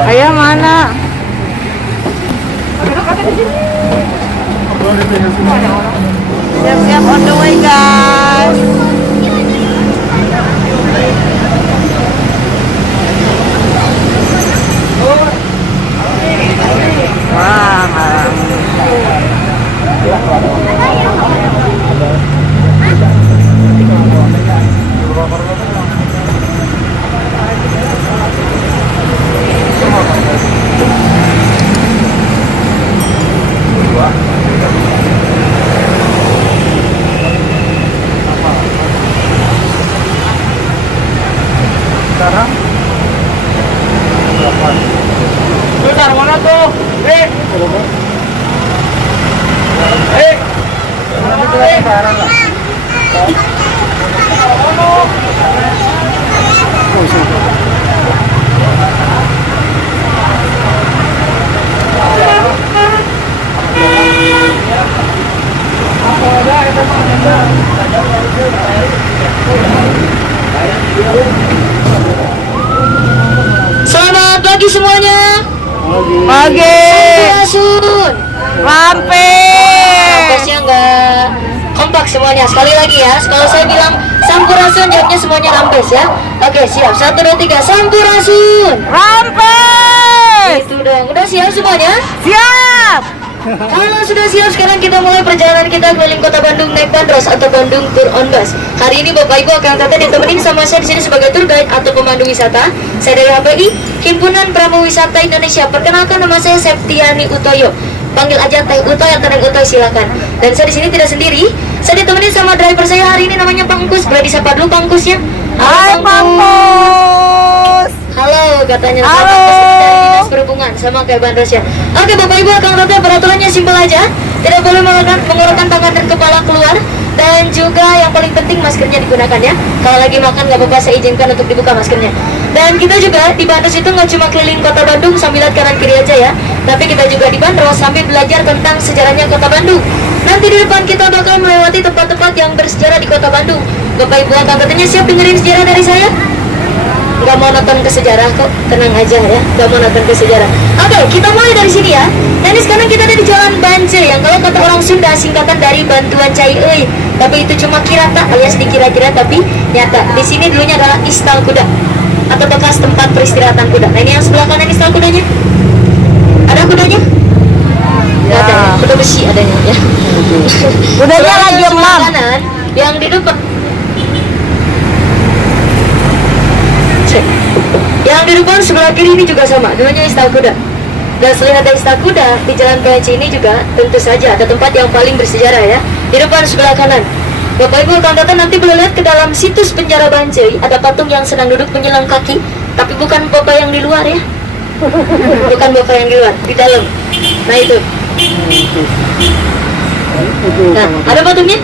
Ayah mana? Siap-siap on the way guys. Sekarang bentar mana tuh? Selamat pagi semuanya. Pagi. Sampurasun. Ramping. Nampasnya nggak kompak semuanya. Sekali lagi ya. Kalau saya bilang sampurasun, jawabnya semuanya rampes ya. Oke siap. 1, 2, 3. Sampurasun. Ramping. Itu dong. Udah siap semuanya? Siap. Kalau sudah siap, sekarang kita mulai perjalanan kita keliling kota Bandung naik bandros atau Bandung Tour on Bus. Hari ini Bapak Ibu akan ditemenin sama saya di sini sebagai tour guide atau pemandu wisata. Saya dari HPI, Himpunan Pramu Wisata Indonesia. Perkenalkan nama saya Septiani Utoyo. Panggil aja Teh Utoy atau Neng Utoy silakan. Dan saya di sini tidak sendiri. Saya ditemenin sama driver saya hari ini namanya Pangkus. Boleh disapa dulu Pangkusnya. Hai Pangkus. Halo katanya. Halo. Dari Dinas Perhubungan sama kayak bandros ya. Oke Bapak Ibu akan lihat peraturannya simpel aja. Tidak boleh mengulurkan tangan dan kepala keluar. Dan juga yang paling penting maskernya digunakan ya. Kalau lagi makan nggak apa-apa, saya izinkan untuk dibuka maskernya. Dan kita juga di bandros itu nggak cuma keliling kota Bandung sambil lihat kanan kiri aja ya. Tapi kita juga di bandros sambil belajar tentang sejarahnya kota Bandung. Nanti di depan kita bakal melewati tempat-tempat yang bersejarah di kota Bandung. Bapak Ibu akan katanya siap dengerin sejarah dari saya? Nggak mau nonton ke sejarah kok, tenang aja ya, nggak mau nonton ke sejarah. Oke, kita mulai dari sini ya. Dan sekarang kita ada di Jalan Bance yang kalau kata orang Sunda singkatan dari Bantuan Cai Euy. Tapi itu cuma kirata alias dikira-kira tapi nyata. Di sini dulunya adalah istal kuda atau bekas tempat peristirahatan kuda. Nah ini yang sebelah kanan istal kudanya. Ada kudanya? Nggak ada, ya? Kuda besi adanya ya. Kudanya lagi Sebelah emam. kanan, yang di depan. Yang di depan sebelah kiri ini juga sama, dulunya istal kuda. Dan selain ada istal kuda, di Jalan PHC ini juga tentu saja ada tempat yang paling bersejarah ya. Di depan sebelah kanan. Bapak Ibu akan datang nanti boleh lihat ke dalam situs penjara Bancai. Ada patung yang sedang duduk menyelang kaki. Tapi bukan Bapak yang di luar ya. Bukan Bapak yang di luar, di dalam. Nah itu. Nah, ada patungnya?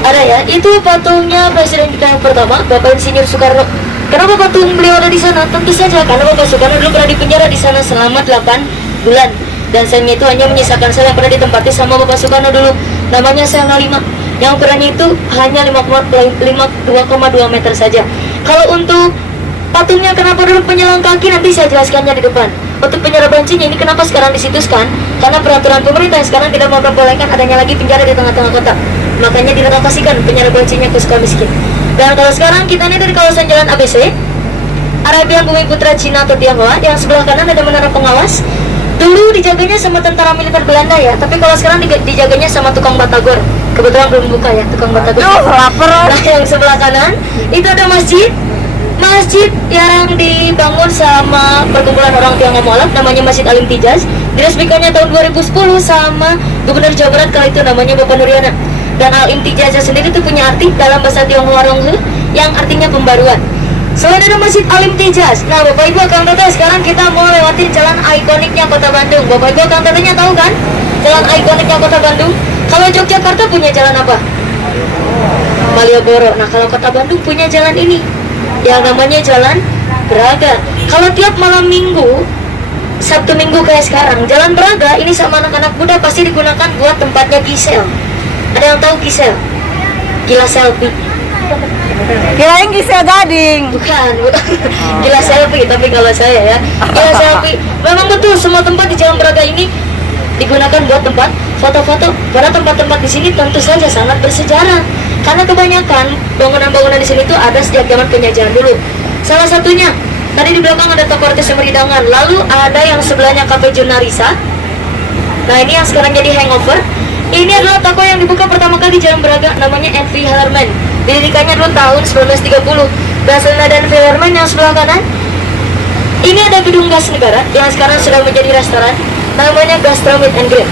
Ada ya, itu patungnya Presiden kita yang pertama, Bapak Insinyur Soekarno. Kenapa patung beliau ada di sana? Tentu saja karena Bapak Soekarno dulu pernah dipenjara di sana selama 8 bulan. Dan sayangnya itu hanya menyisakan sel yang pernah ditempati sama Bapak Soekarno dulu. Namanya sel 05. Yang ukurannya itu hanya 2,2 meter saja. Kalau untuk patungnya kenapa dulu penyelang kaki nanti saya jelaskannya di depan. Untuk penjara Bancinya ini kenapa sekarang disituskan? Karena peraturan pemerintah yang sekarang tidak memperbolehkan adanya lagi penjara di tengah-tengah kota. Makanya direlokasikan penjara Bancinya ke Sukamiskin. Dan kalau sekarang kita ini dari kawasan Jalan ABC, Arabian Bumi Putra Cina atau Tionghoa, yang sebelah kanan ada menara pengawas. Dulu dijaganya sama tentara militer Belanda ya, tapi kalau sekarang dijaganya sama tukang batagor. Kebetulan belum buka ya tukang batagor. Lapar. Nah yang sebelah kanan itu ada masjid. Masjid yang dibangun sama perkumpulan orang Tionghoa Mualaf, namanya Masjid Alim Tijaz. Diresmikannya tahun 2010 sama Gubernur Jawa Barat kala itu namanya Bapak Nuriana. Dan Alim Tijaz sendiri itu punya arti dalam bahasa Tionghoa Ronghe yang artinya pembaruan. Selain ada Masjid Alim Tijaz, nah Bapak Ibu akan tahu sekarang kita mau lewatin jalan ikoniknya Kota Bandung. Bapak Ibu akan tahu kan? Jalan ikoniknya Kota Bandung. Kalau Yogyakarta punya jalan apa? Malioboro. Nah kalau Kota Bandung punya jalan ini yang namanya Jalan Braga. Kalau tiap malam minggu Sabtu Minggu kayak sekarang, Jalan Braga ini sama anak-anak muda pasti digunakan buat tempatnya gisel. Ada yang tahu gisel? Gila selfie. Kirain Gisel Gading. Bukan, gila selfie, tapi kalau saya ya, gila selfie. Memang betul semua tempat di Jalan Braga ini digunakan buat tempat foto-foto. Karena tempat-tempat di sini tentu saja sangat bersejarah. Karena kebanyakan bangunan-bangunan di sini tuh ada sejak zaman penjajahan dulu. Salah satunya, tadi di belakang ada toko artis Meridangan. Lalu ada yang sebelahnya Cafe Junarisa. Nah ini yang sekarang jadi hangover. Ini adalah toko yang dibuka pertama kali di Jalan Braga, namanya Envy Hellerman. Didirikannya dulu tahun 1930. Baselna dan Hellerman yang sebelah kanan. Ini ada gedung gas negara yang sekarang sudah menjadi restoran, namanya Gastro Meet and Grill.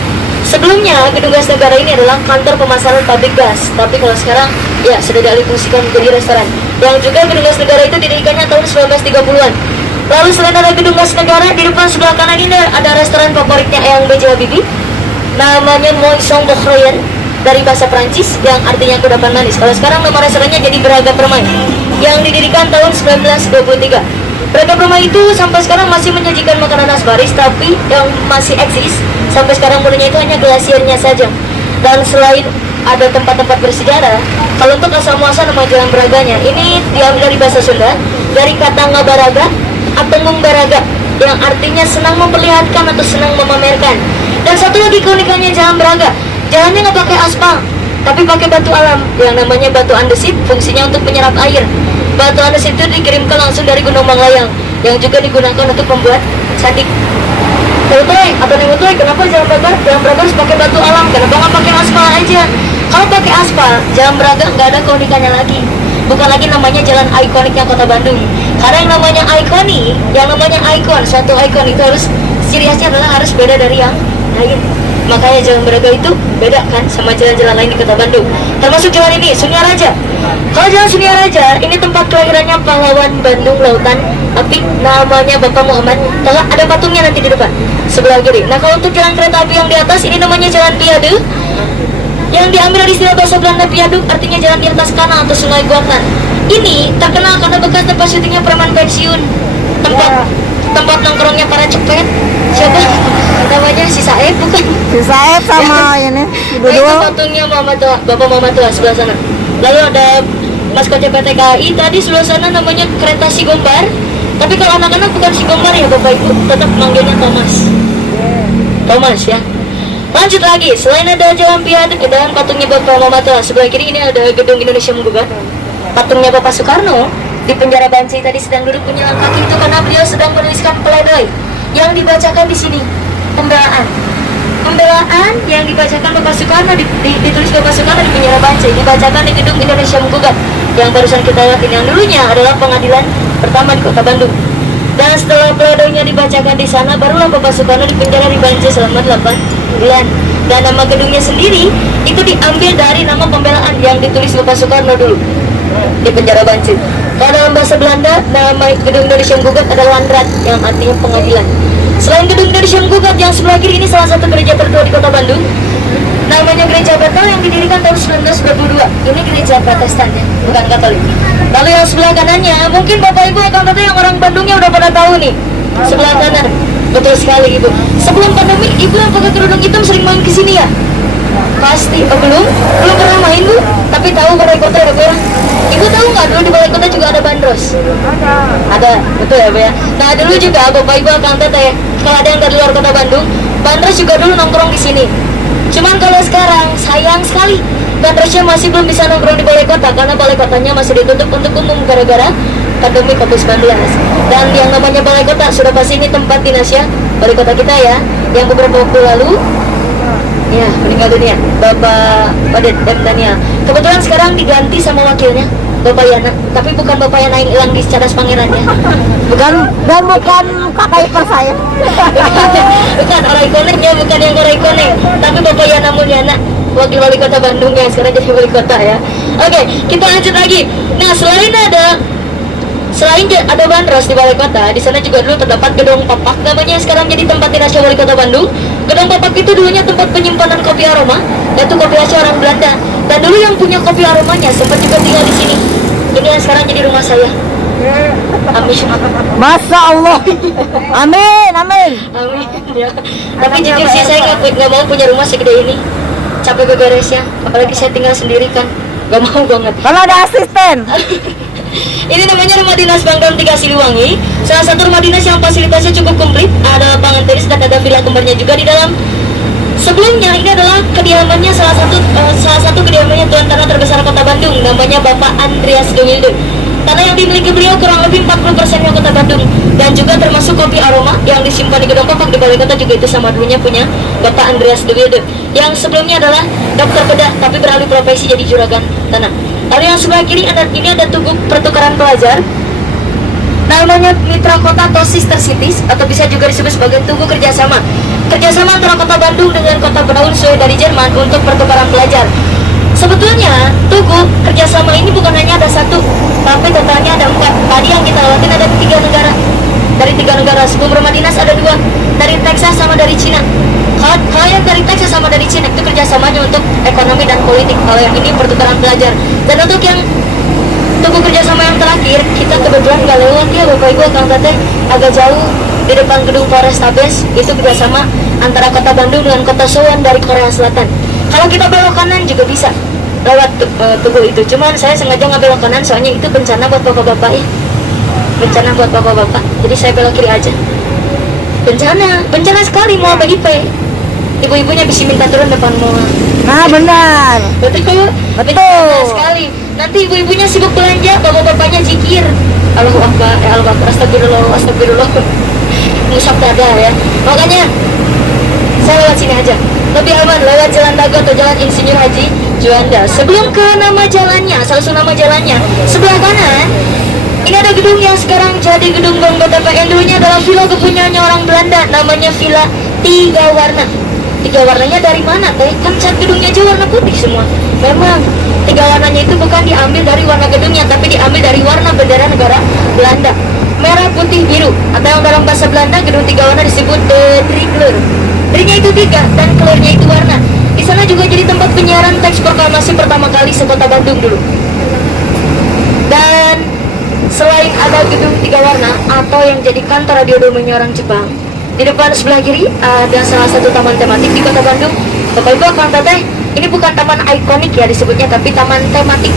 Sebelumnya gedung gas negara ini adalah kantor pemasaran pabrik gas, tapi kalau sekarang ya sudah dialihfungsikan menjadi restoran. Yang juga gedung gas negara itu didirikannya tahun 1930-an. Lalu selain ada gedung gas negara, di depan sebelah kanan ini ada restoran favoritnya Eyang B.J. Habibie, namanya Moisson Bourgogne, dari bahasa Prancis yang artinya kudapan manis. Kalau sekarang nama restorannya jadi Braga Permai, yang didirikan tahun 1923. Braga Permai itu sampai sekarang masih menyajikan makanan khas Paris, tapi yang masih eksis sampai sekarang menunya itu hanya glasiernya saja. Dan selain ada tempat-tempat bersejarah, kalau untuk asal muasal nama Jalan Braganya ini diambil dari bahasa Sunda, dari kata ngabaraga atau membaraga, yang artinya senang memperlihatkan atau senang memamerkan. Dan satu lagi keunikannya Jalan Braga, jalannya nggak pakai aspal, tapi pakai batu alam yang namanya batu andesit, fungsinya untuk menyerap air. Batu andesit itu dikirimkan langsung dari Gunung Manglayang, yang juga digunakan untuk membuat candik. Atau nih betul, kenapa Jalan Braga harus pakai batu alam? Kenapa nggak pakai aspal aja? Kalau pakai aspal, Jalan Braga nggak ada keunikannya lagi. Bukan lagi namanya jalan ikoniknya kota Bandung. Karena yang namanya ikonik, yang namanya ikon, suatu ikon itu harus ciri khasnya adalah harus beda dari yang lain. Makanya Jalan Braga itu beda kan sama jalan-jalan lain di kota Bandung. Termasuk jalan ini, Sunyaraja. Kalau jalan Sunyaraja, ini tempat kelahirannya pahlawan Bandung Lautan Api, namanya Bapak Muhammad. Kalau ada patungnya nanti di depan sebelah kiri. Nah kalau untuk jalan kereta api yang di atas, ini namanya Jalan Piade, yang diambil dari istilah bahasa Belanda viaduk, artinya jalan di atas kanal atau sungai buatan. Ini terkenal karena bekas tempat syutingnya preman pensiun, tempat nongkrongnya para cepet. Siapa namanya? Si Saeb bukan? Si Saeb sama ini Ibu Itu Dul. patungnya Bapak Muhammad Tua sebelah sana. Lalu ada maskotnya PT KAI, tadi sebelah sana namanya kereta Si Gombar. Tapi kalau anak-anak bukan Si Gombar ya Bapak Ibu, tetap manggilnya Thomas. Thomas ya. Lanjut lagi, selain ada Jalan Piade dan patungnya Bapak Muhammad Tua, sebelah kiri ini ada Gedung Indonesia Menggugat. Patungnya Bapak Soekarno di penjara Banci tadi sedang duduk menyelang kaki itu karena beliau sedang menuliskan pledoi yang dibacakan di sini, pembelaan yang dibacakan Bapak Soekarno, ditulis Bapak Soekarno di penjara Banci, dibacakan di Gedung Indonesia Menggugat yang barusan kita lihat ini, yang dulunya adalah pengadilan pertama di kota Bandung. Dan setelah pledoinya dibacakan di sana, barulah Bapak Soekarno dipenjara di Banci selama 8 bulan. Dan nama gedungnya sendiri itu diambil dari nama pembelaan yang ditulis Bapak Soekarno dulu di penjara Banci. Kalau dalam bahasa Belanda, nama Gedung Indonesia Menggugat adalah Landrat, yang artinya pengadilan. Selain Gedung Indonesia Menggugat, yang sebelah kiri ini salah satu gereja tertua di kota Bandung, namanya Gereja Betel, yang didirikan tahun 1922. Ini gereja Protestan ya, bukan Katolik. Lalu yang sebelah kanannya, mungkin Bapak Ibu akan tahu yang orang Bandungnya udah pada tahu nih. Sebelah kanan, betul sekali Ibu. Sebelum pandemi, Ibu yang pakai kerudung hitam sering main ke sini ya? Pasti, belum pernah main Bu, tapi tahu Balai Kota ada berapa? Ibu tahu nggak dulu di Balai Kota juga ada bandros? Ada, betul ya Bu ya. Nah dulu juga Bapak Ibu akan tahu ya, kalau ada yang dari luar kota Bandung, bandros juga dulu nongkrong di sini. Cuman kalau sekarang sayang sekali, bandrosnya masih belum bisa nongkrong di Balai Kota karena Balai Kotanya masih ditutup untuk umum gara-gara pandemi COVID-19. Dan yang namanya Balai Kota sudah pasti ini tempat dinasnya Balai Kota kita ya, yang beberapa waktu lalu ya meninggal dunia, Bapak Odet M. Daniel. Kebetulan sekarang diganti sama wakilnya Bapak Yana, tapi bukan Bapak Yana yang hilang di Cadas Pangeran ya. Dan bukan kakak ipar saya. Bukan orang ikoneknya, bukan yang orang ikonek, tapi Bapak Yana Mulyana, wakil wali kota Bandung yang sekarang jadi wali kota ya. Oke, kita lanjut lagi. Nah, selain ada bandros di Balai Kota, di sana juga dulu terdapat Gedung Papak, namanya sekarang jadi tempat dinasnya wali kota Bandung. Gedung Papak itu dulunya tempat penyimpanan kopi aroma, yaitu kopi hasil orang Belanda. Dan dulu yang punya kopi aromanya sempat juga tinggal di sini. Ini yang sekarang jadi rumah saya. Amin. Masya Allah. Amin, amin. Amin. Ya. Tapi jujur sih saya nggak mau punya rumah segede ini. Capek beberesnya. Apalagi saya tinggal sendiri kan. Gak mau banget. Kalau ada asisten. Ini namanya Rumah Dinas Pangdam 3 Siliwangi. Salah satu rumah dinas yang fasilitasnya cukup komplit. Ada lapangan tenis dan ada villa kembarnya juga di dalam. Sebelumnya ini adalah kediamannya salah satu kediamannya Tuan Tanah terbesar Kota Bandung, namanya Bapak Andreas de Wilde. Tanah yang dimiliki beliau kurang lebih 40%-nya Kota Bandung, dan juga termasuk kopi aroma yang disimpan di gedung kopak di balai kota juga itu sama dulunya punya Bapak Andreas de Wilde, yang sebelumnya adalah dokter bedah tapi beralih profesi jadi juragan tanah. Lalu yang sebelah kiri ini ada tugu pertukaran pelajar, namanya Mitra Kota atau Sister Cities, atau bisa juga disebut sebagai tugu kerjasama antara Kota Bandung dengan Kota Braunschweig dari Jerman untuk pertukaran pelajar. Sebetulnya tugu kerjasama ini bukan hanya ada satu, tapi totalnya ada 4. Tadi yang kita lewatin ada 3 negara. Dari 3 negara, sebelum rumah dinas ada 2, dari Texas sama dari Cina. Kalau yang dari Texas sama dari Cina itu kerjasamanya untuk ekonomi dan politik. Kalau yang ini pertukaran pelajar. Dan untuk yang tugu kerjasama yang terakhir, kita kebetulan gak lewat ya Bapak Ibu, Kang Teteh, agak jauh di depan gedung Polrestabes. Itu kerjasama antara Kota Bandung dengan Kota Suwon dari Korea Selatan. Kalau kita belok kanan juga bisa lewat tugu itu. Cuman saya sengaja nggak belok kanan soalnya itu bencana buat bapak-bapak ya. Bencana buat bapak-bapak. Jadi saya belok kiri aja. Bencana sekali mau BIP. Ibu-ibunya bisa minta turun depan mall. Nah, benar. Betul. Bencana sekali. Nanti ibu-ibunya sibuk belanja, bapak-bapaknya zikir. Allahu Akbar, Allahu Akbar, astagfirullah, astagfirullah. Musab dada ya. Makanya saya lewat sini aja. Lebih aman lewat Jalan Dago atau Jalan Insinyur Haji Juanda. Sebelum ke nama jalannya, salah satu nama jalannya, sebelah kanan ini ada gedung yang sekarang jadi gedung Bank BTPN. Dulunya adalah villa kepunyaannya orang Belanda, namanya Villa 3 Warna. 3 warnanya dari mana teh? Kan cat gedungnya aja warna putih semua. Memang 3 warnanya itu bukan diambil dari warna gedungnya, tapi diambil dari warna bendera negara Belanda. Merah, putih, biru. Atau yang dalam bahasa Belanda gedung 3 warna disebut drie kleur. Drinya itu 3 dan kleurnya itu warna. Di sana juga jadi tempat penyiaran teks proklamasi pertama kali sekota Bandung dulu. Dan selain ada gedung 3 warna atau yang jadi kantor radio domennya orang Jepang, di depan sebelah kiri ada salah satu taman tematik di Kota Bandung. Bapak Ibu Kang Teteh, ini bukan taman ikonik ya disebutnya, tapi taman tematik.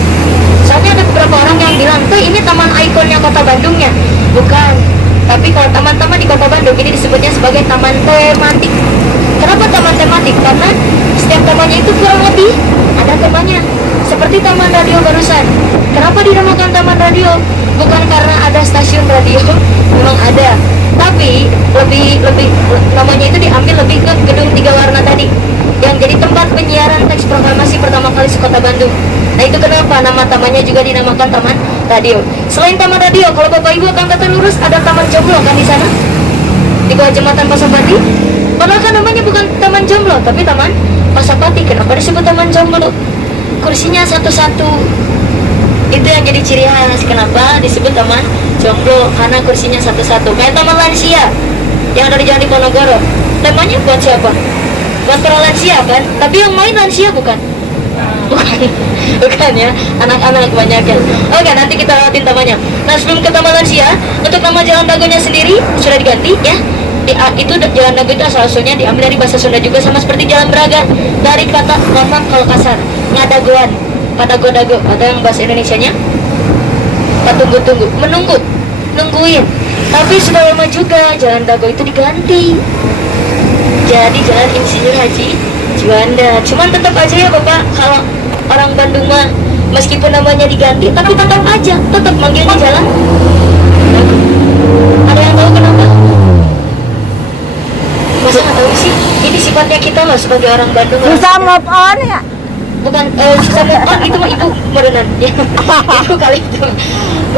Soalnya ada beberapa orang yang bilang, "Teh, ini taman ikonnya Kota Bandungnya." Bukan. Tapi kalau taman-taman di Kota Bandung ini disebutnya sebagai taman tematik. Kenapa taman tematik? Karena setiap tamannya itu kurang lebih ada temanya. Seperti taman radio barusan. Kenapa dinamakan taman radio? Bukan karena ada stasiun radio, memang ada. Tapi lebih namanya itu diambil lebih ke gedung 3 warna tadi, yang jadi tempat penyiaran teks proklamasi pertama kali di Kota Bandung. Nah itu kenapa nama tamannya juga dinamakan Taman Radio. Selain Taman Radio, kalau Bapak Ibu akan kata lurus ada Taman Jomblo kan di sana, di bawah jembatan Pasopati. Padahal kan namanya bukan Taman Jomblo, tapi Taman Pasopati. Kenapa disebut Taman Jomblo? Kursinya satu-satu. Itu yang jadi ciri khas kenapa disebut Taman Jomblo, karena kursinya satu-satu. Kayak Taman Lansia yang ada di Jalan Diponegoro. Temanya buat siapa? Buat para lansia kan? Tapi yang main lansia bukan? Bukan ya, anak-anak kebanyakan. Oke, nanti kita lewatin tamannya. Nah sebelum ke Taman Lansia, untuk nama Jalan Dagonya sendiri sudah diganti ya. Itu Jalan Dago itu asal-usulnya diambil dari bahasa Sunda juga, sama seperti Jalan Braga, dari kata ngomong kalau kasar, ngadagoan, padago-dago, atau yang bahasa Indonesianya patunggu-tunggu, menunggu, nungguin. Tapi sudah lama juga Jalan Dago itu diganti jadi Jalan Insinyur Haji Juanda. Cuman tetap aja ya Bapak, kalau orang Bandung mah meskipun namanya diganti, tapi tetap aja, tetap manggilnya Jalan Dago. Ada yang tahu kenapa? Masa nggak tahu sih? Ini sifatnya kita loh sebagai orang Bandung. Susah move on ya. Bukan susah move on, itu mah itu modernan ya. Itu kali itu.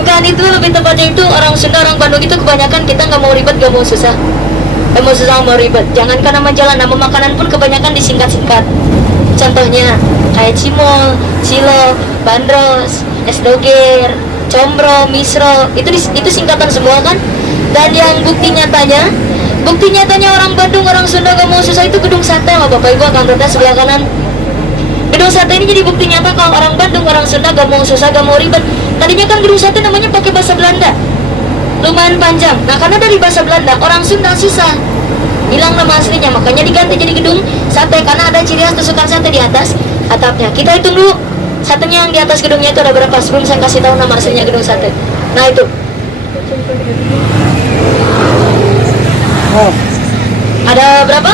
Bukan, itu lebih tepatnya itu orang Sunda, orang Bandung itu kebanyakan kita nggak mau ribet, nggak mau susah. Mau susah mau ribet. Jangankan nama jalan, nama makanan pun kebanyakan disingkat-singkat. Contohnya kayak Cimol, Cilo, Bandros, Es Doger, Combro, Misro, itu singkatan semua kan. Dan yang bukti nyatanya orang Bandung, orang Sunda gak mau susah itu gedung sate loh Bapak Ibu akan berada sebelah kanan. Gedung sate ini jadi bukti nyata kalau orang Bandung, orang Sunda gak mau susah, gak mau ribet. Tadinya kan gedung sate namanya pakai bahasa Belanda, lumayan panjang. Nah karena dari bahasa Belanda, orang Sunda susah, hilang nama aslinya, makanya diganti jadi gedung sate karena ada ciri khas tusukan sate di atas atapnya. Kita hitung dulu satenya yang di atas gedungnya itu ada berapa sebelum saya kasih tahu nama aslinya gedung sate. Nah itu ada berapa?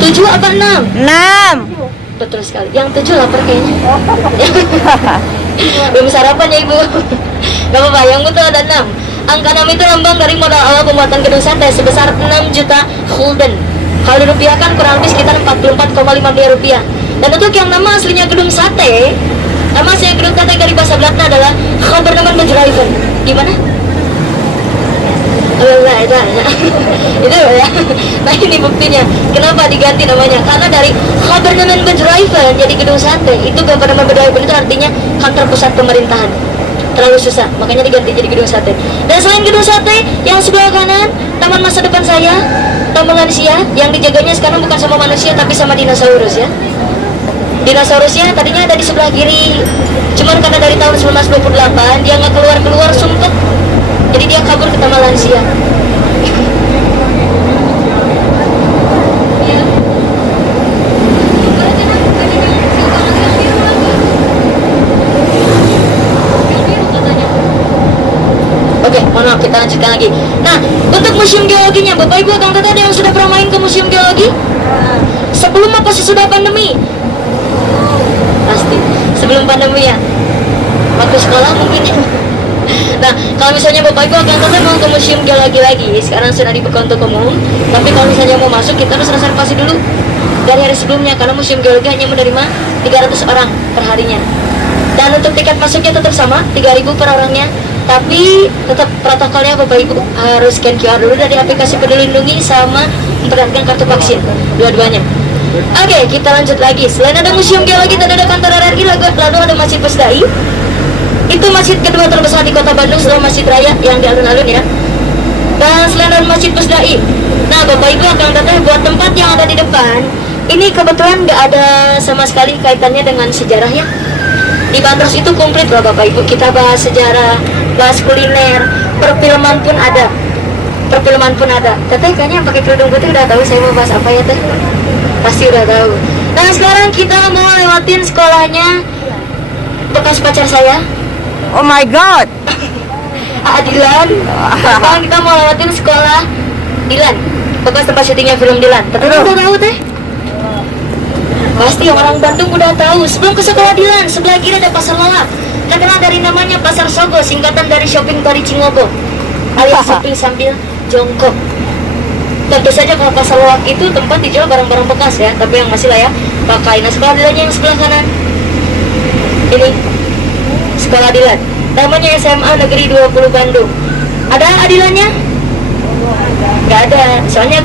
7 apa 6? 6. Betul sekali. Yang 7 lapar kayaknya. Belum sarapan ya ibu. Gak apa-apa, yang betul ada 6. Angka 6 itu lambang dari modal awal pembuatan gedung sate sebesar 6 juta gulden. Kalau dirupiahkan kurang lebih sekitar 44,5 miliar rupiah. Dan untuk yang nama aslinya gedung sate, nama aslinya gedung sate dari bahasa Belanda adalah Gouvernement Bedrijven. Gimana? Itu ya. Nah ini buktinya kenapa diganti namanya, karena dari Gouvernement Bedrijven jadi gedung sate. Itu Gouvernement Bedrijven itu artinya kantor pusat pemerintahan. Terlalu susah, makanya diganti jadi gedung sate. Dan selain gedung sate, yang sebelah kanan taman masa depan saya, taman lansia, yang dijaganya sekarang bukan sama manusia tapi sama dinosaurus ya. Dinosaurusnya tadinya ada di sebelah kiri, cuman karena dari tahun 1928 dia nggak keluar sumpet, jadi dia kabur ke taman lansia. Oke, mohon maaf, kita lanjutkan lagi. Nah, untuk museum geologinya, Bapak Ibu akan ada yang sudah pernah main ke museum geologi? Sebelum apa sesudah pandemi? Pasti sebelum pandemi ya. Waktu sekolah mungkin. Nah, kalau misalnya Bapak Ibu akan mau ke museum geologi lagi, sekarang sudah dibuka untuk umum. Tapi kalau misalnya mau masuk, kita harus reservasi dulu dari hari sebelumnya, karena museum geologi hanya menerima 300 orang per harinya. Dan untuk tiket masuknya tetap sama, 3.000 per orangnya. Tapi tetap protokolnya Bapak Ibu harus scan QR dulu dari aplikasi Peduli Lindungi sama memperlihatkan kartu vaksin, dua-duanya. Oke, kita lanjut lagi. Selain ada museum geologi dan ada kantor RRI, lalu ada Masjid Pusdai. Itu masjid kedua terbesar di kota Bandung setelah Masjid Raya yang di alun-alun ya. Dan selain ada Masjid Pusdai, nah Bapak Ibu akan datang buat tempat yang ada di depan. Ini kebetulan nggak ada sama sekali kaitannya dengan sejarah ya. Di Bandros itu komplit loh Bapak Ibu. Kita bahas sejarah, bahas kuliner, perfilman pun ada. Teteh kayaknya yang pakai kerudung putih udah tahu saya mau bahas apa ya teh? Pasti udah tahu. Nah sekarang kita mau lewatin sekolahnya bekas pacar saya. Oh my god. Dilan. Sekarang kita mau lewatin sekolah Dilan, bekas tempat syutingnya film Dilan. Teteh udah tahu teh? Pasti orang Bandung udah tahu. Sebelum ke sekolah Dilan, sebelah kiri ada Pasar Lola. Terkenal dari namanya Pasar Sogo, singkatan dari Shopping Tori Cingogo, alias shopping sambil jongkok. Tentu saja kalau Pasar Lola itu tempat dijual barang-barang bekas ya, tapi yang masih lah ya pakai. Nah sekolah Dilannya yang sebelah kanan ini sekolah Dilan, namanya SMA Negeri 20 Bandung. Ada Dilannya? Gak ada, soalnya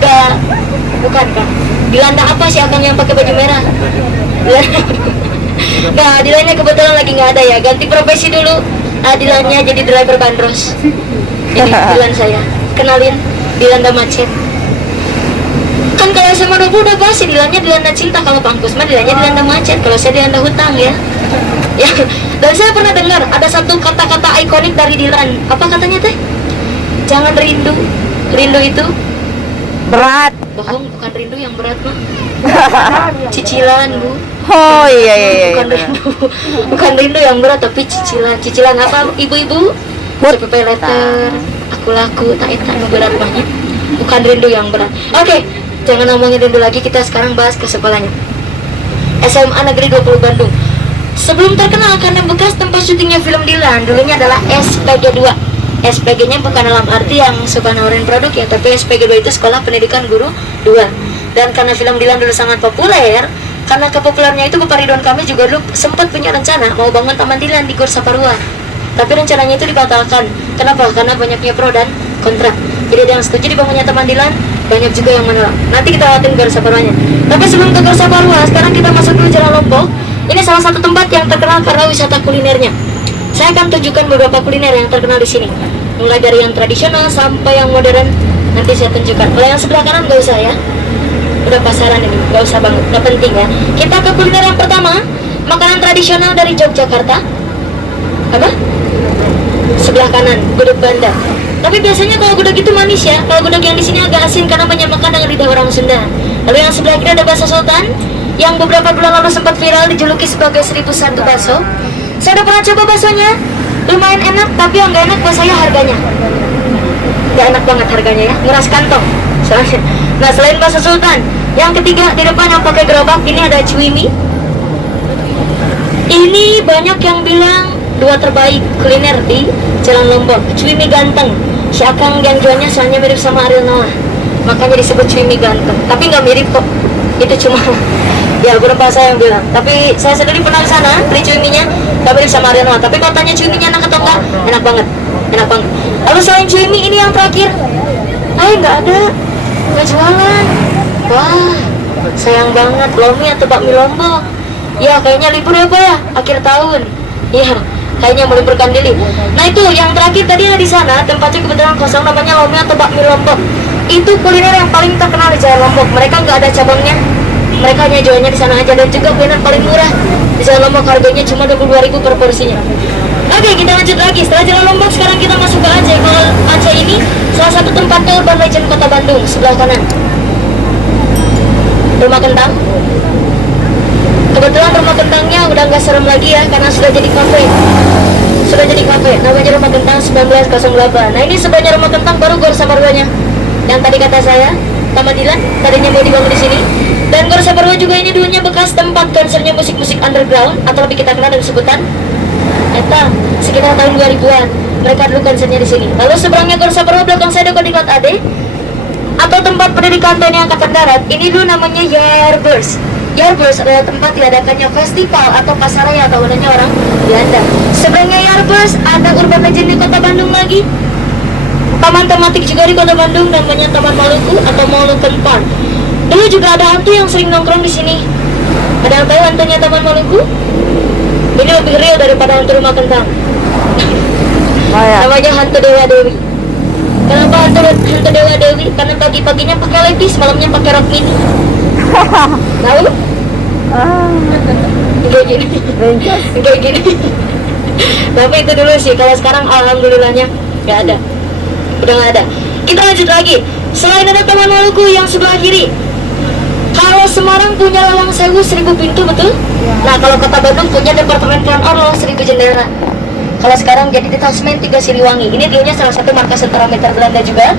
bukan kan Dilanda apa sih akang yang pakai baju merah? Nah, Dilannya kebetulan lagi nggak ada ya. Ganti profesi dulu. Dilannya jadi driver bandros. Ini Dilan saya. Kenalin, Dilanda macet. Kan kalau SMA 20 udah pasti Dilannya Dilanda cinta. Kalau Pangkus mah Dilannya Dilanda macet. Kalau saya Dilanda hutang ya. Ya. Dan saya pernah dengar ada satu kata-kata ikonik dari Dilan. Apa katanya teh? Jangan rindu. Rindu itu Berat. bohong, bukan rindu yang berat mah. Cicilan Bu. Oh iya. Bukan rindu, bukan rindu yang berat tapi cicilan. Cicilan apa ibu-ibu? CPP letter, aku laku, tak itu berat banyak. Bukan rindu yang berat. Oke, jangan ngomongin rindu lagi, kita sekarang bahas ke sekolahnya. SMA Negeri 20 Bandung. Sebelum terkenal karena bekas tempat syutingnya film Dilan, dulunya adalah SPG 2. SPG-nya bukan dalam arti yang suka nawarin produk ya, tapi SPG 2 itu Sekolah Pendidikan Guru 2. Dan karena film Dilan dulu sangat populer, karena kepopulernya itu Bapak Ridwan Kamil juga dulu sempat punya rencana mau bangun Taman Dilan di Gor Saparua. Tapi rencananya itu dibatalkan. Kenapa? Karena banyaknya pro dan kontra. Jadi ada yang setuju dibangunnya Taman Dilan, banyak juga yang menolak. Nanti kita lewatin Gor Saparuanya. Tapi sebelum ke Gor Saparua, sekarang kita masuk dulu Jalan Lompong. Ini salah satu tempat yang terkenal karena wisata kulinernya. Saya akan tunjukkan beberapa kuliner yang terkenal di sini. Mulai dari yang tradisional sampai yang modern. Nanti saya tunjukkan. Kalau yang sebelah kanan nggak usah ya. Udah pasaran ini, nggak usah banget, nggak penting ya. Kita ke kuliner yang pertama. tradisional dari Yogyakarta. Apa? Sebelah kanan, gudeg Banda. Tapi biasanya kalau gudeg itu manis ya. Kalau gudeg yang di sini agak asin karena menyamakan dengan lidah orang Sunda. Lalu yang sebelah kiri ada bakso Sultan, yang beberapa bulan lalu sempat viral dijuluki sebagai 1001 bakso. Saya udah pernah coba baksonya, lumayan enak, tapi yang gak enak buat saya harganya. Gak enak banget harganya ya, nguras kantong. Nah selain bakso Sultan, yang ketiga di depan yang pakai gerobak ini ada cuimi. Ini banyak yang bilang dua terbaik kuliner di Jalan Lombok. Cuimi ganteng, si Akang yang jualnya soalnya mirip sama Ariel Noah, makanya disebut cuimi ganteng. Tapi nggak mirip kok, itu cuma ya beberapa saya yang bilang. Tapi saya sendiri pernah ke sana beli cuiminya, nggak mirip sama Ariel Noah. Tapi kalau tanya cuiminya enak atau enggak, enak banget, enak banget. Lalu selain cuimi ini yang terakhir, nggak ada, nggak jualan. Wah, sayang banget. Lomi atau bakmi Lombok? Ya kayaknya libur ya Pak ya, akhir tahun. Iya, kayaknya mau liburkan diri. Nah itu yang terakhir tadi ada di sana, tempatnya kebetulan kosong, namanya Lomi atau bakmi Lombok. Itu kuliner yang paling terkenal di Jalan Lombok. Mereka nggak ada cabangnya, mereka hanya jualnya di sana aja, dan juga kuliner paling murah di Jalan Lombok, harganya cuma 22.000 per porsinya. Oke, kita lanjut lagi. Setelah Jalan Lombok, sekarang kita masuk ke Aceh. Kalau Aceh ini salah satu tempatnya urban legend Kota Bandung, sebelah kanan. Rumah Kentang. Kebetulan rumah kentangnya udah nggak serem lagi ya, karena sudah jadi kafe. Sudah jadi kafe, namanya Rumah Kentang 1908. Nah ini sebenarnya rumah kentang baru Gor Saparwanya. Yang tadi kata saya, Taman Dilan, tadinya mau dibangun di sini. Dan Gor Saparwa juga ini dulunya bekas tempat konsernya musik-musik underground, atau lebih kita kenal dengan sebutan Eta, sekitar tahun 2000-an. Mereka dulu konsernya di sini. Lalu seberangnya Gor Saparwa, belakang saya ada Kodiklat AD, atau tempat pendidikan TNI Angkatan Darat. Ini dulu namanya Yarbers. Yarbers adalah tempat diadakannya festival atau pasaraya tahunannya orang Belanda. Sebenarnya Yarbers ada urban legend di Kota Bandung lagi. Taman tematik juga di Kota Bandung, namanya Taman Maluku atau Moluccan Park. Dulu juga ada hantu yang sering nongkrong di sini. Ada yang tahu hantunya Taman Maluku? Ini lebih real daripada hantu Rumah Kentang. Namanya hantu Dewa Dewi. Kenapa hantu Dewa Dewi? Karena pagi-paginya pakai levis, malamnya pakai rok mini. Tahu? Kayak gini. Kayak gini. Tapi itu dulu sih. Kalau sekarang alhamdulillahnya nggak ada. Udah nggak ada. Kita lanjut lagi. Selain ada Taman Maluku yang sebelah kiri, kalau Semarang punya Lawang Sewu 1000 pintu, betul? Nah kalau Kota Bandung punya Departemen Plan Orlo 1000 jendela. Kalau sekarang jadi Detachment 3 Siliwangi. Ini dulunya salah satu markas tentara militer Belanda juga,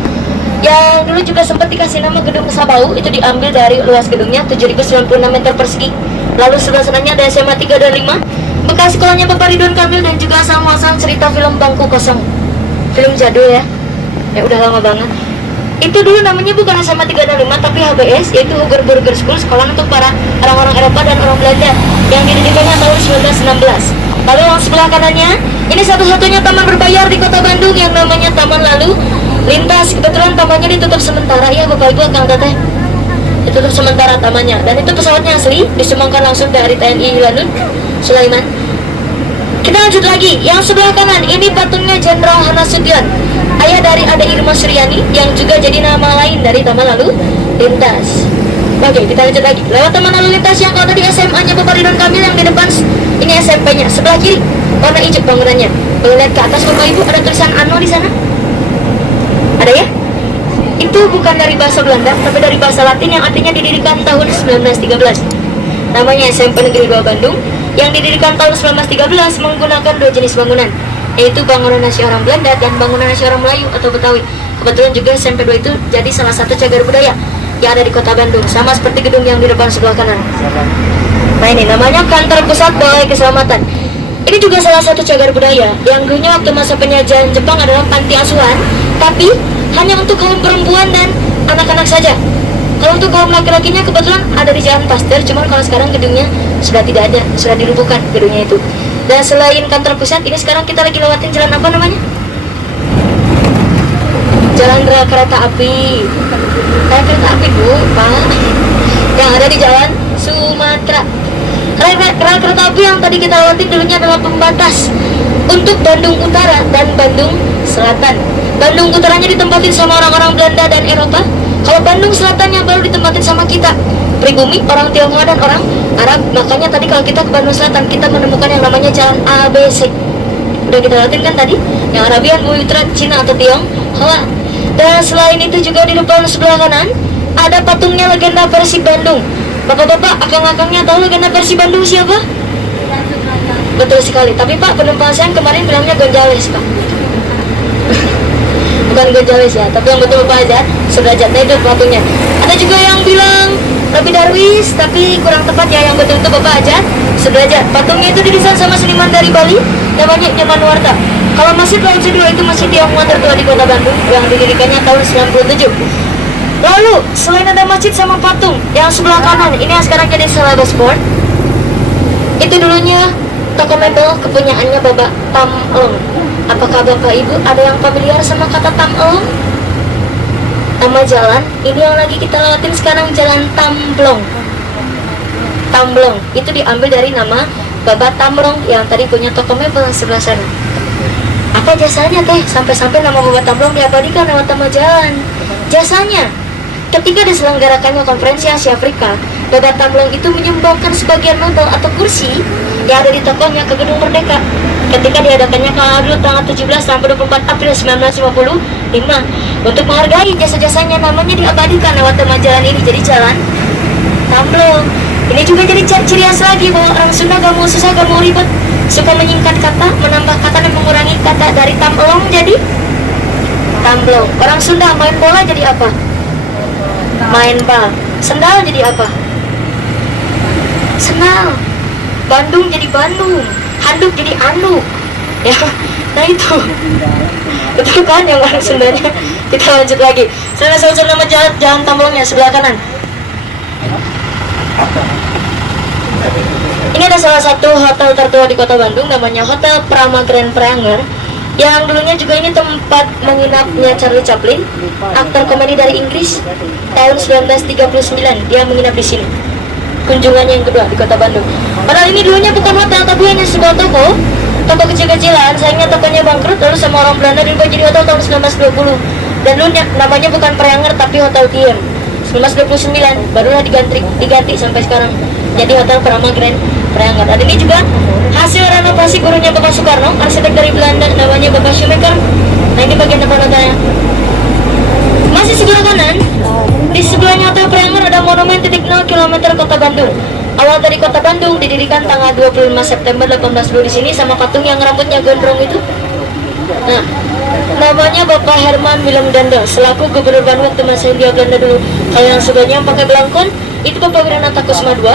yang dulu juga sempat dikasih nama Gedung Sabau. Itu diambil dari luas gedungnya 7.096 meter persegi. Lalu sebelah sananya ada SMA 3 dan 5, bekas sekolahnya Bapak Ridwan Kamil, dan juga asal-muasal cerita film Bangku Kosong. Film jadul ya, udah lama banget. Itu dulu namanya bukan SMA 3 dan 5, tapi HBS, yaitu Huger Burger School, sekolah untuk para orang-orang Eropa dan orang Belanda, yang didirikannya tahun 1916. Lalu yang sebelah kanannya, ini satu-satunya taman berbayar di Kota Bandung yang namanya Taman Lalu Lintas. Kebetulan tamannya ditutup sementara ya Bapak Ibu, Kang Teteh. Ditutup sementara tamannya, dan itu pesawatnya asli, disumbangkan langsung dari TNI Lanut Sulaiman. Kita lanjut lagi, yang sebelah kanan, ini patungnya Jenderal Hanasution, ayah dari Ade Irma Suryani, yang juga jadi nama lain dari Taman Lalu Lintas. Oke, kita lanjut lagi. Lewat Taman Lalu Lintas yang kalau tadi SMA-nya Bapak Ridwan Kamil, yang di depan ini SMP-nya. Sebelah kiri warna hijau bangunannya. Kalau lihat ke atas Bapak Ibu ada tulisan ANO di sana. Ada ya? Itu bukan dari bahasa Belanda, tapi dari bahasa Latin yang artinya didirikan tahun 1913. Namanya SMP Negeri 2 Bandung, yang didirikan tahun 1913 menggunakan dua jenis bangunan, yaitu bangunan nasi orang Belanda dan bangunan nasi orang Melayu atau Betawi. Kebetulan juga SMP 2 itu jadi salah satu cagar budaya yang ada di Kota Bandung, sama seperti gedung yang di depan sebelah kanan. Nah ini namanya Kantor Pusat Balai Keselamatan. Ini juga salah satu cagar budaya yang dulunya waktu masa penjajahan Jepang adalah panti asuhan, tapi hanya untuk kaum perempuan dan anak-anak saja. Kalau untuk kaum laki-lakinya kebetulan ada di Jalan Pasteur, cuman kalau sekarang gedungnya sudah tidak ada, sudah dirubuhkan gedungnya itu. Dan selain kantor pusat, ini sekarang kita lagi lewatin jalan apa namanya? Jalan rel kereta api. Rel kereta api Bu, Pak. Yang ada di Jalan Sumatera. Rel kereta api yang tadi kita lewati dulunya adalah pembatas untuk Bandung Utara dan Bandung Selatan. Bandung Utaranya ditempatin sama orang-orang Belanda dan Eropa, Kalau Bandung Selatannya baru ditempatin sama kita pribumi, orang Tionghoa dan orang Arab. Makanya tadi kalau kita ke Bandung Selatan, kita menemukan yang namanya jalan ABC. Udah kita lihatin kan tadi, yang Arabian, Buyutra, Cina atau Tionghoa. Dan selain itu juga di depan sebelah kanan ada patungnya legenda Persib Bandung. Bapak-bapak, akang-akangnya tahu legenda Persib Bandung siapa? Betul sekali. Tapi Pak, penumpang saya kemarin bilangnya Gonzales, Pak. Bukan Gonzales ya, tapi yang betul Bapak aja sederajatnya itu patungnya. Ada juga yang bilang Robi Darwis, tapi kurang tepat ya. Yang betul itu Bapak aja sederajat. Patungnya itu didesain sama seniman dari Bali, namanya Nyoman Warta. Kalau Masjid Laut Sidul itu masjid Tionghoa tertua di kota Bandung yang didirikannya tahun 97. Lalu selain ada masjid sama patung yang sebelah kanan ini yang sekarang jadi Selaba Sport, itu dulunya toko mebel kepunyaannya Bapak Tam Elong. Apakah Bapak Ibu ada yang familiar sama kata Tam Elong? Nama jalan ini yang lagi kita lewatin sekarang Jalan Tamblong. Tamblong itu diambil dari nama Bapak Tamblong yang tadi punya toko mebel sebelah sana. Apa jasanya teh sampai-sampai nama Bapak Tamblong diabadikan lewat nama jalan? Jasanya, ketika diselenggarakannya konferensi Asia Afrika, Bapak Tamblong itu menyumbangkan sebagian mebel atau kursi yang ada di tokonya ke Gedung Merdeka. Ketika diadakannya Kala tanggal 17 sampai 24 April 1955, untuk menghargai jasa-jasanya namanya diabadikan lewat nama jalan ini jadi Jalan Tamblong. Ini juga jadi ciri khas lagi bahwa orang Sunda gak mau susah, gak mau ribet, suka menyingkat kata, menambah kata dan mengurangi kata. Dari Tamblong jadi Tamblong. Orang Sunda main bola jadi apa? Main bal. Sendal jadi apa? Senal. Bandung jadi Bandung. Handuk jadi anduk. Ya, nah itu. Betul kan yang orang Sundanya? Kita lanjut lagi. Saya langsung nama jalan Tamblongnya sebelah kanan. Ini ada salah satu hotel tertua di kota Bandung, namanya Hotel Prama Grand Pranger, yang dulunya juga ini tempat menginapnya Charlie Chaplin, aktor komedi dari Inggris. Tahun 1939 dia menginap di sini. Kunjungannya yang kedua di kota Bandung. Padahal ini dulunya bukan hotel, tapi hanya sebuah toko kecil-kecilan. Sayangnya tokonya bangkrut, lalu sama orang Belanda dirubah jadi hotel tahun 1920. Dan dulunya namanya bukan Pranger tapi Hotel Tier. 1929 barulah diganti sampai sekarang jadi Hotel Prama Grand Pranger. Dan ini juga hasil renovasi gurunya Bapak Soekarno, arsitek dari Belanda, namanya Bapak Shoemaker. Nah ini bagian depan hotelnya. Masih sebelah kanan, di sebelahnya Hotel Pranger ada monumen titik 0 km Kota Bandung. Awal dari Kota Bandung didirikan tanggal 25 September 1810 di sini sama patung yang rambutnya gondrong itu. Nah, namanya Bapak Herman Willem Dendel selaku Gubernur Bandung waktu masa Hindia Belanda dulu. Kalau yang sebelahnya yang pakai belangkon itu Bapak Wiranata Kusuma II,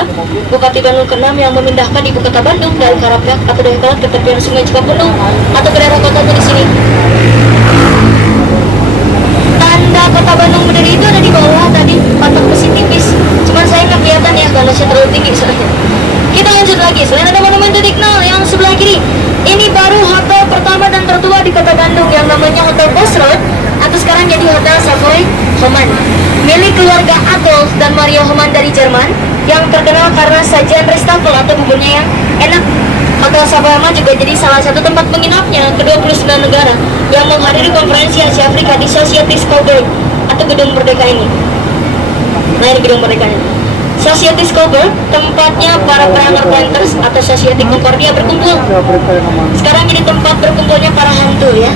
Bupati Bandung ke-6 yang memindahkan ibu kota Bandung dari Karapyak atau dari Kalat ke tepian Sungai Cikapundung atau ke daerah kotanya di sini. Tanda Kota Bandung berdiri itu ada di bawah tadi, patok besi tipis. Cuman saya nggak kelihatan ya karena saya terlalu tinggi soalnya. Kita lanjut lagi. Selain ada monumen titik 0 yang sebelah kiri, ini baru hotel pertama dan tertua di kota Bandung yang namanya Hotel Post Road atau sekarang jadi Hotel Savoy Homan, milik keluarga Adolf dan Maria Homan dari Jerman yang terkenal karena sajian Restafel atau buburnya yang enak. Hotel Savoy Homan juga jadi salah satu tempat menginapnya ke-29 negara yang menghadiri konferensi Asia Afrika di Society Scoburg atau Gedung Merdeka ini. Nah ini Gedung Merdeka ini. Society Scoburg tempatnya para Pranger Planters atau Society Concordia berkumpul. Sekarang jadi tempat berkumpulnya para hantu ya,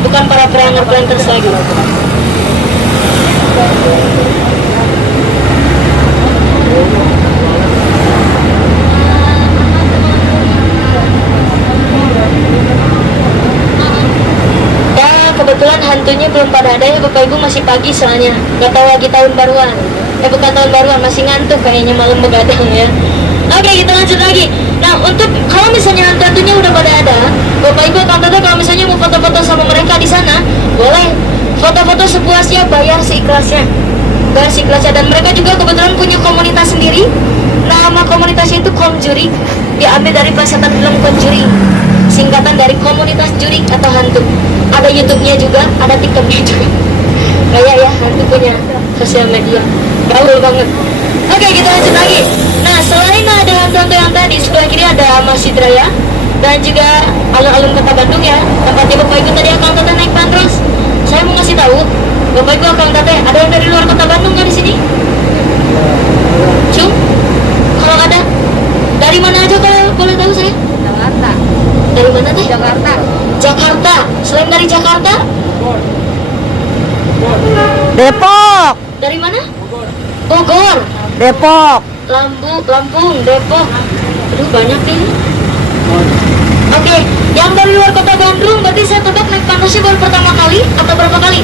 bukan para Pranger Planters lagi. Kebetulan hantunya belum pada ada ya Bapak Ibu, masih pagi soalnya, nggak tahu lagi tahun baruan. Bukan tahun baruan, masih ngantuk kayaknya malam begadang ya. Oke, kita lanjut lagi. Nah, untuk kalau misalnya hantu-hantunya udah pada ada, Bapak Ibu akan tahu kalau misalnya mau foto-foto sama mereka di sana, boleh foto-foto sepuasnya, bayar seikhlasnya. Bayar seikhlasnya. Dan mereka juga kebetulan punya komunitas sendiri. Nama komunitasnya itu Conjuring, diambil dari plesetan film Conjuring, singkatan dari komunitas jurik atau hantu. Ada YouTube-nya juga, ada TikTok-nya juga. Kayak ya, hantu punya sosial media. Gaul banget. Oke, kita lanjut lagi. Nah, selain ada hantu-hantu yang tadi, sebelah kiri ada Masjid Raya dan juga alun-alun kota Bandung ya. Tempatnya Bapak Ibu tadi akan naik bandros. Saya mau ngasih tahu, Bapak Ibu Kang Teteh, ada yang dari luar kota Bandung nggak di sini? Cung? Kalau ada, dari mana aja kalau boleh tahu saya? Jakarta. Dari mana teh? Jakarta. Jakarta. Selain dari Jakarta, Depok. dari mana? Bogor, Depok. Lampung, Depok. Aduh banyak nih. Oke, yang dari luar kota Bandung, berarti saya tebak naik Bandrosnya baru pertama kali atau berapa kali?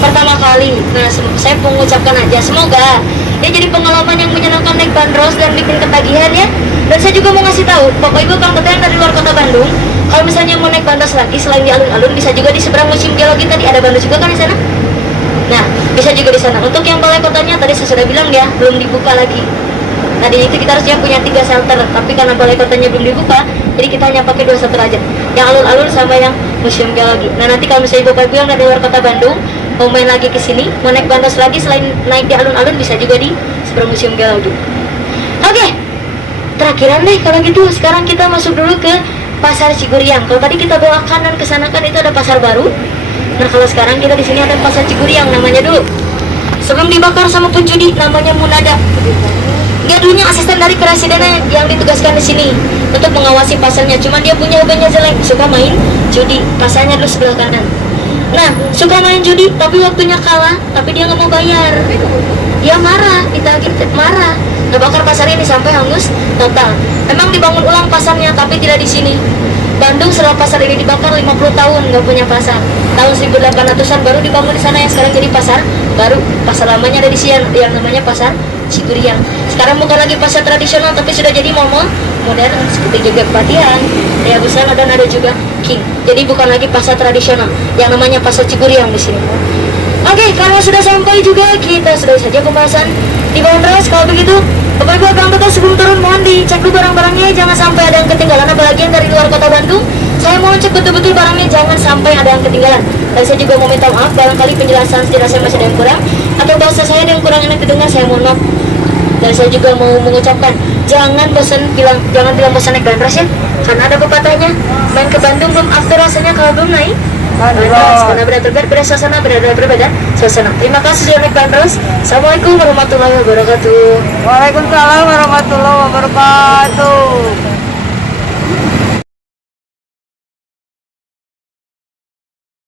Pertama kali. Nah, saya mengucapkan aja semoga dia jadi pengalaman yang menyenangkan naik bandros dan bikin ketagihan ya. Dan saya juga mau ngasih tahu Bapak Ibu Kang Teteh yang dari luar kota Bandung, kalau misalnya mau naik bandros lagi selain di alun-alun, bisa juga di seberang Museum Geologi tadi ada bandros juga kan di sana. Nah, bisa juga di sana. Untuk yang balai kotanya tadi saya sudah bilang ya, belum dibuka lagi. Tadi itu kita harusnya punya 3 shelter, tapi karena balai kotanya belum dibuka, jadi kita hanya pakai 2 shelter aja. Yang alun-alun sama yang Museum Geologi. Nah, nanti kalau misalnya Bapak Ibu yang dari luar kota Bandung mau main lagi ke sini, mau naik bandros lagi selain naik di alun-alun, bisa juga di seberang Museum Geologi. Oke. Terakhiran deh kalau gitu. Sekarang kita masuk dulu ke Pasar Ciguriang. Kalau tadi kita bawa kanan ke sana kan itu ada pasar baru. Nah, kalau sekarang kita di sini ada Pasar Ciguriang namanya dulu. Sebelum dibakar sama penjudi namanya Munada. Dia dulunya asisten dari presidennya yang ditugaskan di sini untuk mengawasi pasarnya. Cuma dia punya hobinya jelek, suka main judi. Pasarnya dulu sebelah kanan. Nah, suka main judi, tapi waktunya kalah, tapi dia nggak mau bayar. Dia marah, ditagih marah. Ngebakar pasar ini sampai hangus total. Memang dibangun ulang pasarnya, tapi tidak di sini. Bandung setelah pasar ini dibakar 50 tahun nggak punya pasar. Tahun 1800-an baru dibangun di sana yang sekarang jadi pasar baru. Pasar lamanya ada di sini yang namanya Pasar Ciguriang. Sekarang bukan lagi pasar tradisional tapi sudah jadi mall modern seperti juga Kepatihan, Raya Busana dan ada juga King. Jadi bukan lagi pasar tradisional yang namanya Pasar Ciguriang di sini. Oke, kalau sudah sampai juga kita sudah saja pembahasan di bandros. Kalau begitu, Bapak Ibu Kang Teteh sebelum turun mohon dicek dulu barang-barangnya, jangan sampai ada yang ketinggalan, apalagi yang dari luar kota Bandung. Saya mohon cek betul-betul barangnya, jangan sampai ada yang ketinggalan. Dan saya juga mau minta maaf barangkali penjelasan secara saya masih ada yang kurang atau bahasa saya ada yang kurang enak didengar, saya mohon maaf. Dan saya juga mau mengucapkan jangan bilang bosan naik bandros ya, karena ada pepatahnya main ke Bandung belum after rasanya kalau belum naik bandros. Karena berbeda suasana, berbeda suasana. Terima kasih sudah naik bandros. Assalamualaikum warahmatullahi wabarakatuh. Waalaikumsalam warahmatullahi wabarakatuh.